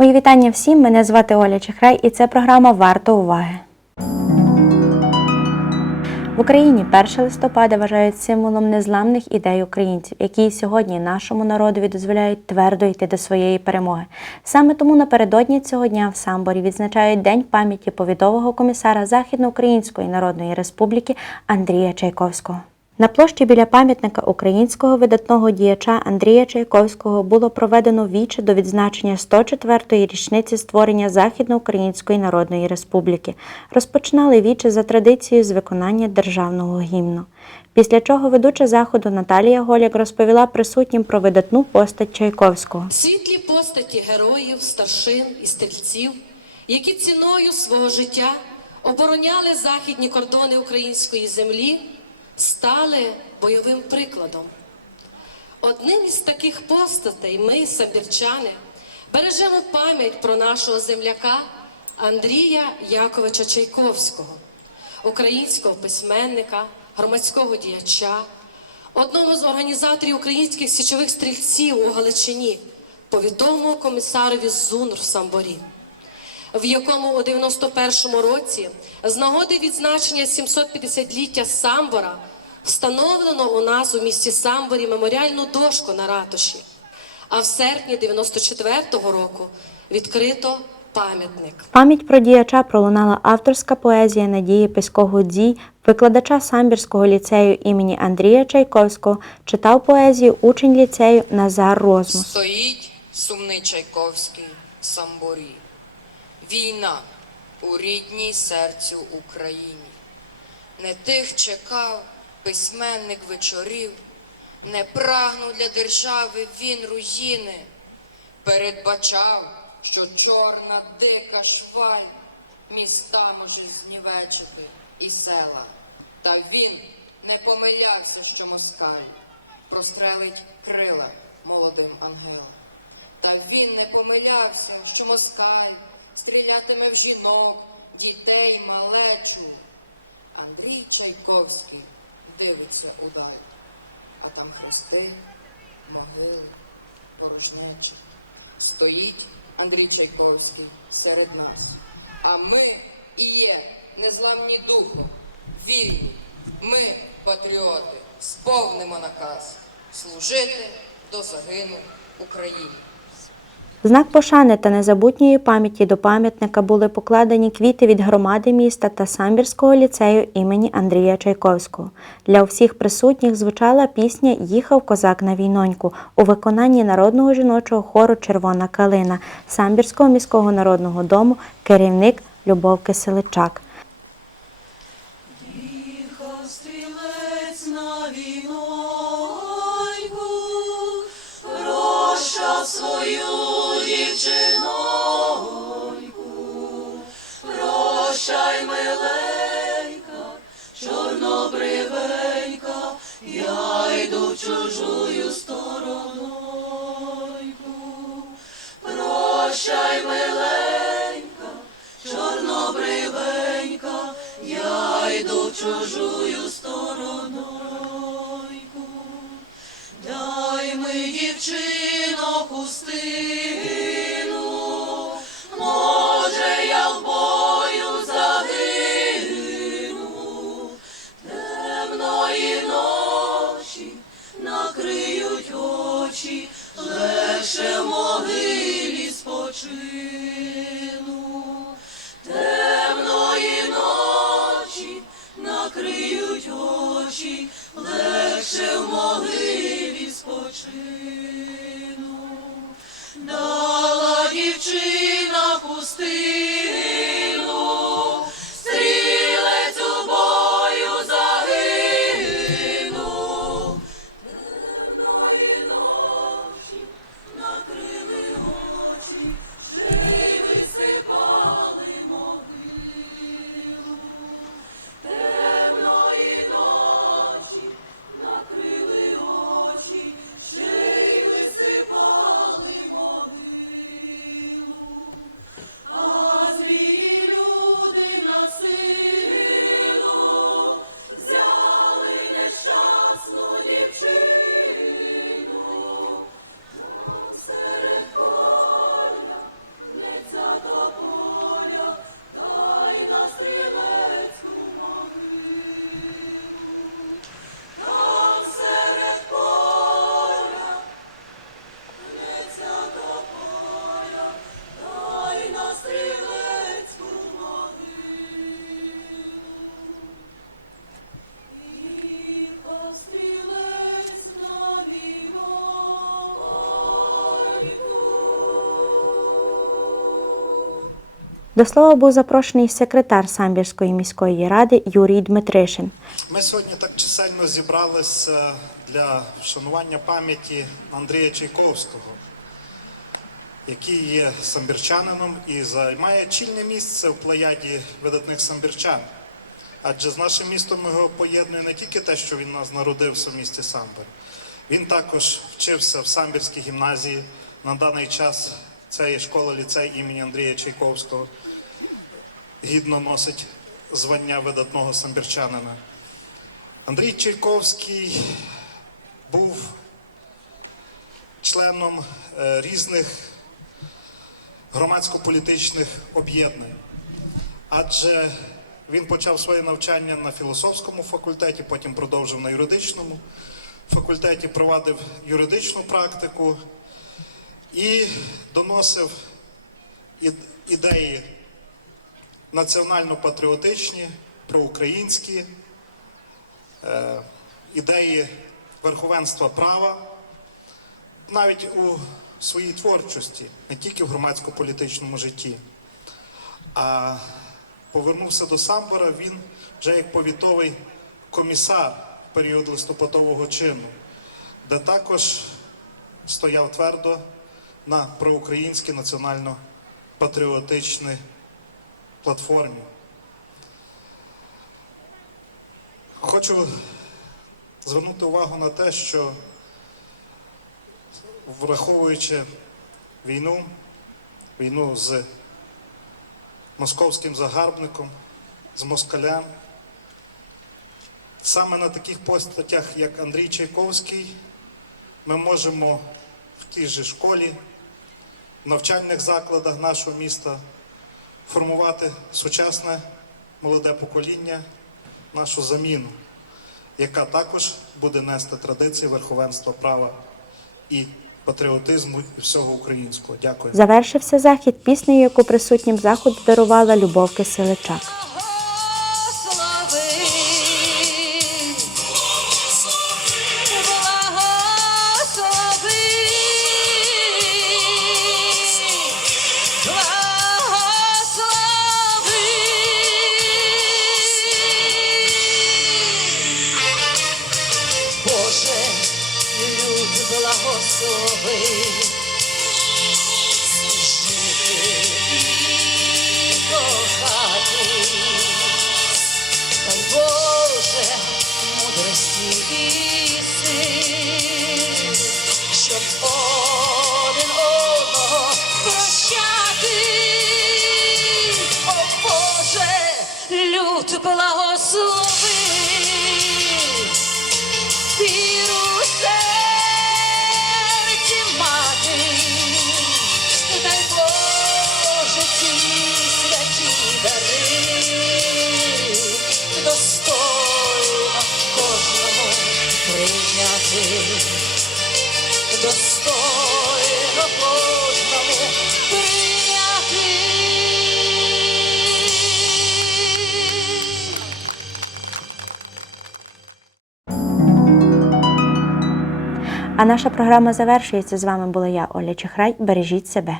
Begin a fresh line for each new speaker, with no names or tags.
Мої вітання всім. Мене звати Оля Чехрай, і це програма Варто уваги. В Україні 1 листопада вважають символом незламних ідей українців, які сьогодні нашому народові дозволяють твердо йти до своєї перемоги. Саме тому напередодні цього дня в Самборі відзначають День пам'яті повідового комісара Західноукраїнської Народної Республіки Андрія Чайковського. На площі біля пам'ятника українського видатного діяча Андрія Чайковського було проведено віче до відзначення 104-ї річниці створення Західноукраїнської Народної Республіки. Розпочинали віче за традицією з виконання державного гімну. Після чого ведуча заходу Наталія Голяк розповіла присутнім про видатну постать Чайковського.
Світлі постаті героїв, старшин і стрільців, які ціною свого життя обороняли західні кордони української землі, стали бойовим прикладом. Одним із таких постатей ми, самбірчани, бережемо пам'ять про нашого земляка Андрія Яковича Чайковського, українського письменника, громадського діяча, одному з організаторів українських січових стрільців у Галичині, повітовому комісарові ЗУНР в Самборі, в якому у 91-му році з нагоди відзначення 750-ліття Самбора встановлено у нас у місті Самборі меморіальну дошку на ратуші. А в серпні 94-го року відкрито пам'ятник.
Пам'ять про діяча пролунала авторська поезія Надії Писько-Гудзій, викладача самбірського ліцею імені Андрія Чайковського, читав поезію учень ліцею Назар Розмус.
Стоїть сумний Чайковський самборі. Війна у рідній серцю Україні. Не тих чекав письменник вечорів, не прагнув для держави він руїни. Передбачав, що чорна дика шваль міста може знівечити і села. Та він не помилявся, що москаль прострелить крила молодим ангелам. Та він не помилявся, що москаль стрілятиме в жінок, дітей, малечу. Андрій Чайковський дивиться удаль, а там хрести, могили, порожнечі. Стоїть Андрій Чайковський серед нас. А ми і є незламні духом, вільні. Ми, патріоти, сповнимо наказ служити до загину Україні.
В знак пошани та незабутньої пам'яті до пам'ятника були покладені квіти від громади міста та самбірського ліцею імені Андрія Чайковського. Для всіх присутніх звучала пісня Їхав козак на війноньку у виконанні народного жіночого хору Червона калина самбірського міського народного дому, керівник Любов Киселичак.
Свою йду стороною. Прощай, миленька, чорнобривенька, я йду чужую стороною. Дай ми, дівчино, пустину, в могилі спочину. Темної ночі накриють очі, поля, дай настріле.
До слова був запрошений секретар Самбірської міської ради Юрій Дмитришин.
Ми сьогодні так чисельно зібралися для вшанування пам'яті Андрія Чайковського, який є самбірчанином і займає чільне місце в плеяді видатних самбірчан. Адже з нашим містом його поєднує не тільки те, що він нас народився в місті Самбір. Він також вчився в Самбірській гімназії. На даний час це є школа ліцей імені Андрія Чайковського. Гідно носить звання видатного самбірчанина. Андрій Чайковський був членом е, різних громадсько-політичних об'єднань, адже він почав своє навчання на філософському факультеті, потім продовжив на юридичному факультеті, провадив юридичну практику і доносив ідеї національно-патріотичні, проукраїнські е, ідеї верховенства права навіть у своїй творчості, не тільки в громадсько-політичному житті. А повернувся до Самбора він вже як повітовий комісар в період листопадового чину, де також стояв твердо на проукраїнській національно-патріотичній платформі. Хочу звернути увагу на те, що враховуючи війну, війну з московським загарбником, з москалем, саме на таких постатях, як Андрій Чайковський, ми можемо в тій же школі, навчальних закладах нашого міста формувати сучасне молоде покоління, нашу заміну, яка також буде нести традиції верховенства права і патріотизму і всього українського. Дякую.
Завершився захід піснею, яку присутнім заходу дарувала Любов Киселичак.
por lá
А наша програма завершується. З вами була я, Оля Чехрай. Бережіть себе.